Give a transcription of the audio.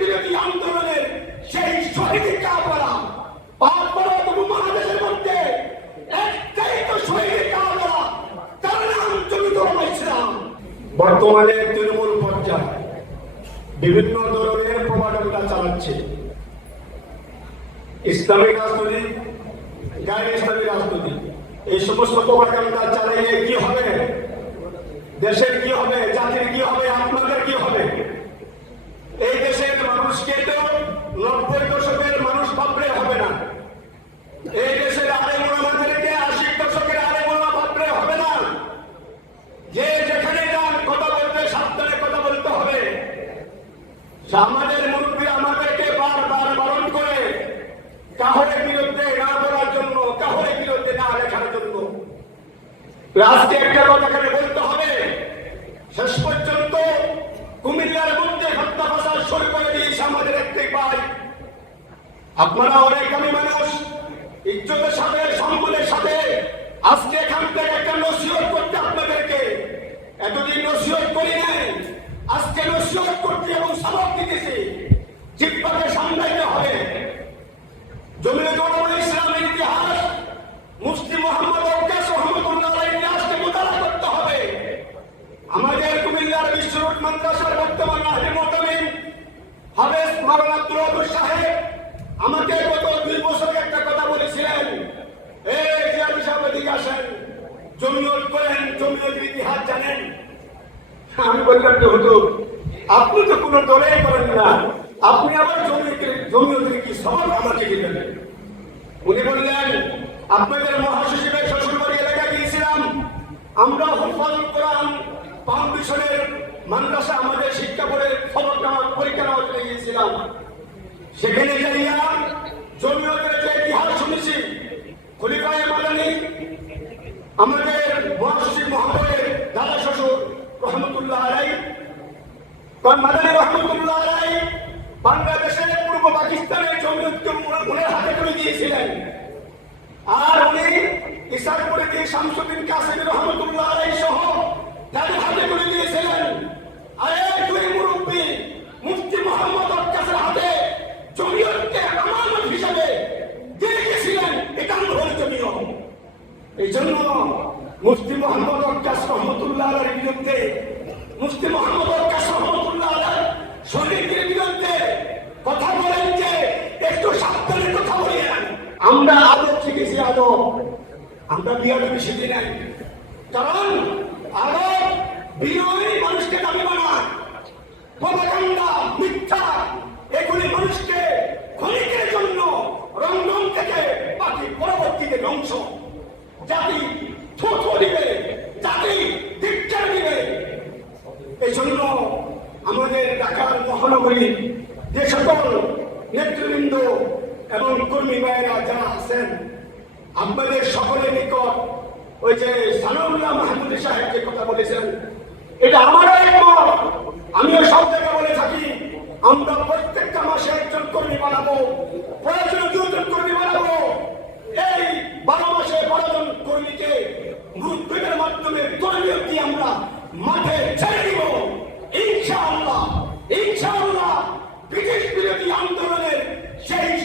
বিরোধী আন্দোলনের সেই শহীদ পাঁচ ভারত উপমহাদেশের মধ্যে একটাই তো শহীদ কাবলা তার নাম জমিত বর্তমানে তৃণমূল পর্যায়ে বিভিন্ন ধরনের প্রপাগান্ডা চালাচ্ছে। ইসলামিক রাজনীতি গায়ের ইসলামী রাজনীতি, এই সমস্ত প্রপাগান্ডা চালিয়ে কি হবে? দেশের কি হবে? জাতির কি হবে? আপনাদের এই দেশের মানুষকে তো নব্বই দশকের মানুষ ভাবলে হবে না। এই দেশের আরে আমাদেরকে আশি দশকের আরে মোলা ভাবলে হবে না। যে যেখানে যান কথা বলতে সাবধানে কথা বলতে হবে। আমাদের মুরব্বী আমাদেরকে বারবার বারণ করে, কাহরের বিরুদ্ধে না বলার জন্য, কাহরের বিরুদ্ধে না লেখার জন্য। আজকে একটা কথা বলতে হবে। শেষ পর্যন্ত কুমিল্লার মধ্যে হত্যা ভাষা শুরু করে দিয়েছে আমাদের একটি পাই আপনারা অনেক আমি মানুষ। ইজ্জতের সাথে, সম্মানের সাথে আজকে এখান থেকে একটা নসিহত করতে আপনাদেরকে। এতদিন নসিহত করি নাই। আজকে নসিহত করতে এবং সবক দিতেছি। জিব্বাকে সামলাইতে হবে। জমিনে গৌরব ইসলামের ইতিহাস, মুফতি মোহাম্মদ অব্বাস রহমতুল্লাহ ইতিহাসকে মোতালা করতে হবে। আমাদের কুমিল্লার বিশ্ব রোড হাবেস মাওলানা সাহেব, আমাকে গত দুই বছর একটা কথা বলেছিলেন। এই জিয়াদি সাহেব এদিকে আসেন, জমিয়ত করেন, জমিয়তের ইতিহাস জানেন। আমি বললাম যে, হুজুর, আপনি তো কোনো দলেই করেন না। আপনি আবার জমিয়তের জমিয়তের কি সবক আমাকে দিলেন উনি বললেন, আপনাদের মহাসচিবের শ্বশুরবাড়ি এলাকা গিয়েছিলাম। আমরা হুফল কোরআন ফাউন্ডেশনের মাদ্রাসা আমাদের শিক্ষা বোর্ডের খবর নেওয়ার পরীক্ষা নেওয়ার জন্য গিয়েছিলাম সেখানে যাইয়া জমিয়তের যে ইতিহাস শুনেছি। খলিফায় মালানি আমাদের মহাসচিব মহোদয়ের দাদা শ্বশুর রহমতুল্লাহ আলাই মাদানী রহমতুল্লাহ আলাই বাংলাদেশের পূর্ব পাকিস্তানের জমিয়তকে উনার হাতে তুলে দিয়েছিলেন। আর উনি ইসাকপুরে দিয়ে শামসুদ্দিন কাসিম রহমতুল্লাহ আলাই সহ তাদের হাতে তুলে দিয়েছিলেন আরে দুই মুরব্বী মুফতি মোহাম্মদ আক্কাসের হাতে জমিয়তকে আমানত হিসাবে দিয়ে গেছিলেন এটা অনুভূত নিয়ম এই জন্য মুফতি মোহাম্মদ আক্কাস আলার বিরুদ্ধে মুফতি মোহাম্মদ আলার শরীরের বিরুদ্ধে কথা বলেন যে একটু সাবধানে কথা বলিয়েন আমরা আদব শিখেছি আদব আমরা বিয়াদবি শিখি নাই। কারণ আদব বিনয় মানুষকে দাবি বানায়। প্রপাগান্ডা মিথ্যা, এগুলি মানুষকে ক্ষণিকের জন্য রংরং থেকে বাকি পরবর্তীতে ধ্বংস। জাতি থুথু দিবে জাতি দীক্ষা দিবে এই জন্য আমাদের ঢাকার মহানগরী যে সকল নেতৃবৃন্দ এবং কর্মী ভাইয়েরা যারা আছেন, আপনাদের সকলের নিকট ওই যে সানাউল্লাহ মাহমুদ সাহেব যে কথা বলেছেন, এটা আমারও একমত আমিও সব জায়গায় বলে থাকি, আমরা প্রত্যেকটা মাসে একজন কর্মী বানাবো, প্রয়োজনে দুজন কর্মী বানাবো। এই বারো মাসে বারো জন কর্মীকে গ্রুপের মাধ্যমে কর্মী আমরা মাঠে ছেড়ে দিব। ইনশাআল্লাহ। İnşallah bütün bir yandırılır. Şey